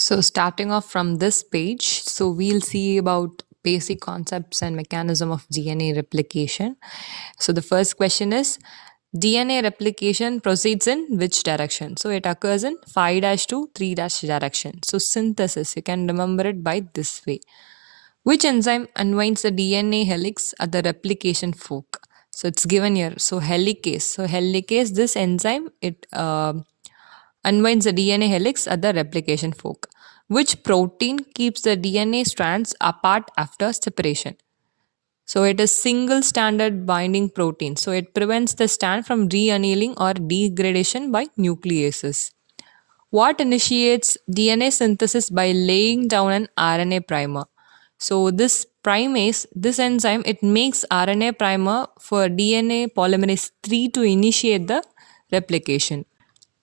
So, starting off from this page, so we'll see about basic concepts and mechanism of DNA replication. So, the first question is DNA replication proceeds in which direction? So, it occurs in 5 to 3 direction. So, synthesis, you can remember it by this way. Which enzyme unwinds the DNA helix at the replication fork? So, it's given here. So, helicase. So, helicase, this enzyme, it unwinds the DNA helix at the replication fork. Which protein keeps the DNA strands apart after separation? So it is single stranded binding protein. So it prevents the strand from re-annealing or degradation by nucleases. What initiates DNA synthesis by laying down an RNA primer? So this primase, this enzyme, it makes RNA primer for DNA polymerase 3 to initiate the replication.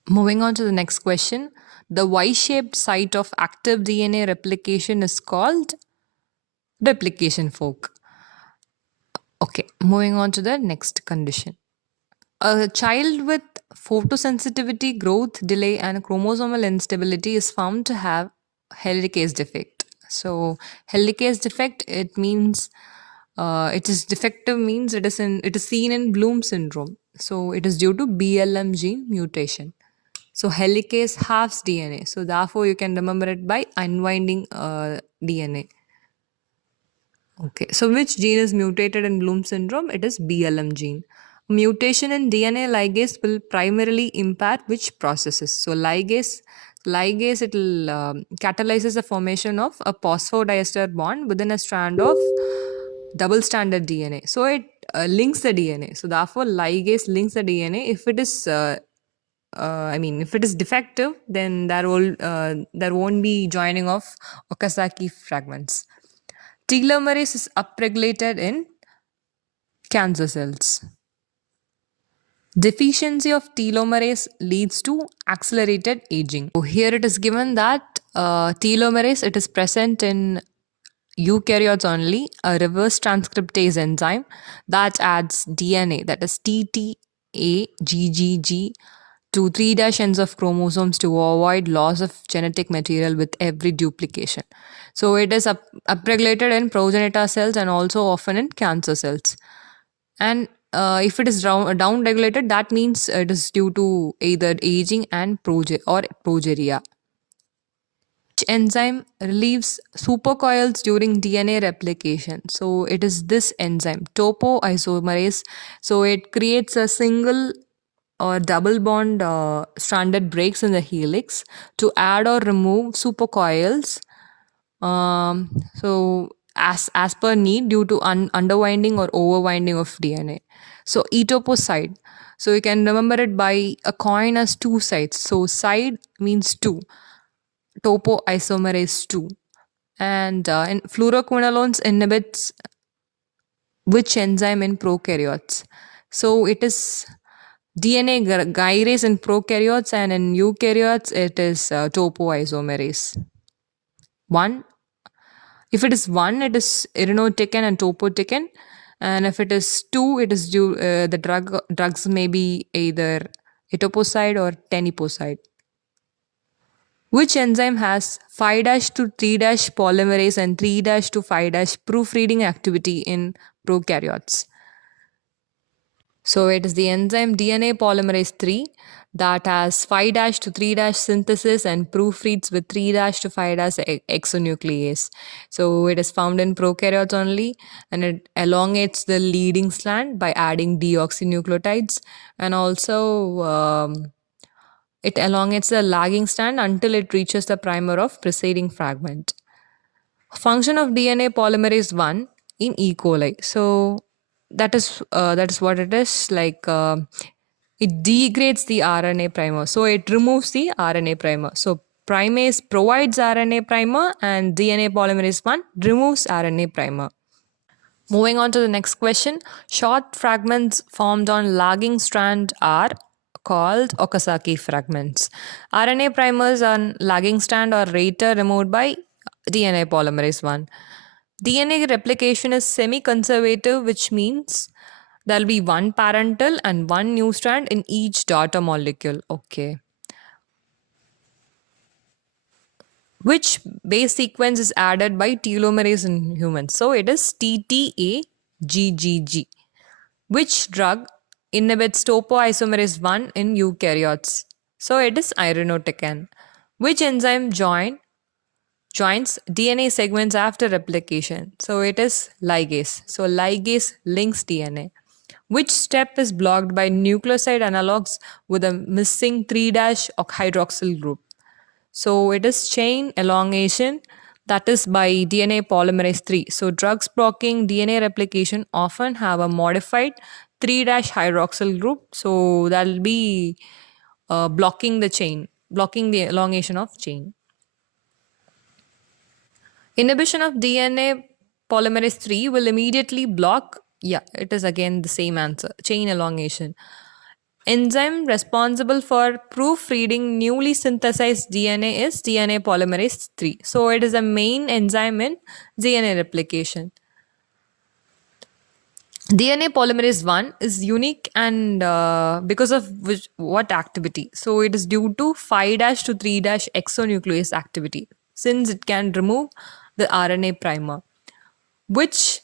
Moving on to the next question. The Y-shaped site of active DNA replication is called replication fork. Okay, moving on to the next condition. A child with photosensitivity, growth delay, and chromosomal instability is found to have helicase defect. So, helicase defect, it means it is defective means it is seen in Bloom syndrome. So, it is due to BLM gene mutation. So helicase halves DNA. So therefore, you can remember it by unwinding DNA. Okay. So which gene is mutated in Bloom syndrome? It is BLM gene. Mutation in DNA ligase will primarily impair which processes? So ligase it will catalyzes the formation of a phosphodiester bond within a strand of double stranded DNA. So it links the DNA. So therefore, ligase links the DNA. If it is if it is defective, then there won't be joining of Okazaki fragments. Telomerase is upregulated in cancer cells. Deficiency of telomerase leads to accelerated aging. So here it is given that telomerase it is present in eukaryotes only, a reverse transcriptase enzyme that adds DNA, that is TTAGGG, to 3 ends of chromosomes to avoid loss of genetic material with every duplication. So it is upregulated in progenitor cells and also often in cancer cells. And if it is down regulated, that means it is due to either aging and progeria. Which enzyme relieves supercoils during DNA replication? So it is this enzyme, topoisomerase. So it creates a single or double bond stranded breaks in the helix to add or remove supercoils. So as per need due to underwinding or overwinding of DNA. So etoposide. So you can remember it by a coin as two sides. So side means two. Topoisomerase 2. And in fluoroquinolones inhibits which enzyme in prokaryotes? So it is DNA gyrase in prokaryotes, and in eukaryotes it is topoisomerase 1. If it is 1, it is irinotecan and topotecan, and if it is 2, it is the drugs may be either etoposide or teniposide. Which enzyme has 5' to 3' polymerase and 3' to 5' proofreading activity in prokaryotes? So it is the enzyme DNA polymerase 3 that has 5' to 3' synthesis and proofreads with 3' to 5' exonuclease. So it is found in prokaryotes only, and it elongates the leading strand by adding deoxynucleotides, and also it elongates the lagging strand until it reaches the primer of preceding fragment. Function of DNA polymerase 1 in E. coli. So that is what it is like. It degrades the RNA primer, so it removes the RNA primer. So primase provides RNA primer, and DNA polymerase 1 removes RNA primer. Moving on to the next question. Short fragments formed on lagging strand are called Okazaki fragments. RNA primers on lagging strand are later removed by DNA polymerase 1. DNA replication is semi-conservative, which means there'll be one parental and one new strand in each daughter molecule. Okay. Which base sequence is added by telomerase in humans? So it is TTAGGG. Which drug inhibits topoisomerase 1 in eukaryotes? So it is irinotecan. Which enzyme joins DNA segments after replication? So it is ligase. So ligase links DNA. Which step is blocked by nucleoside analogs with a missing 3' hydroxyl group? So it is chain elongation, that is by DNA polymerase 3. So drugs blocking DNA replication often have a modified 3' hydroxyl group. So that'll be blocking the chain, blocking the elongation of chain. Inhibition of DNA polymerase 3 will immediately block, yeah, it is again the same answer, chain elongation. Enzyme responsible for proofreading newly synthesized DNA is DNA polymerase 3. So it is a main enzyme in DNA replication. DNA polymerase 1 is unique and because of what activity? So it is due to 5' to 3' exonuclease activity, since it can remove the RNA primer. Which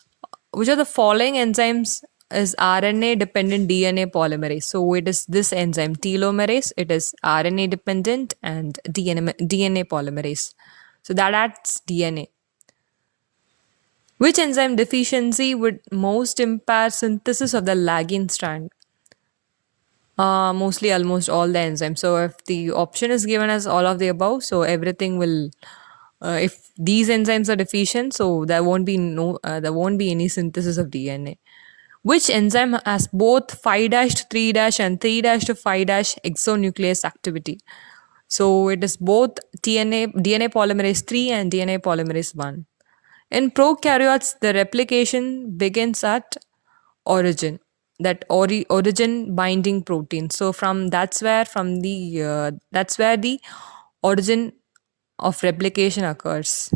are the following enzymes is RNA dependent DNA polymerase? So it is this enzyme telomerase, it is RNA dependent and DNA polymerase. So that adds DNA. Which enzyme deficiency would most impair synthesis of the lagine strand? Mostly almost all the enzymes. So if the option is given as all of the above, so everything will if these enzymes are deficient, so there won't be any synthesis of DNA. Which enzyme has both 5' to 3' and 3' to 5' exonuclease activity? So it is both DNA polymerase 3 and DNA polymerase 1. In prokaryotes, the replication begins at origin, that origin binding protein. So that's where the origin of replication occurs.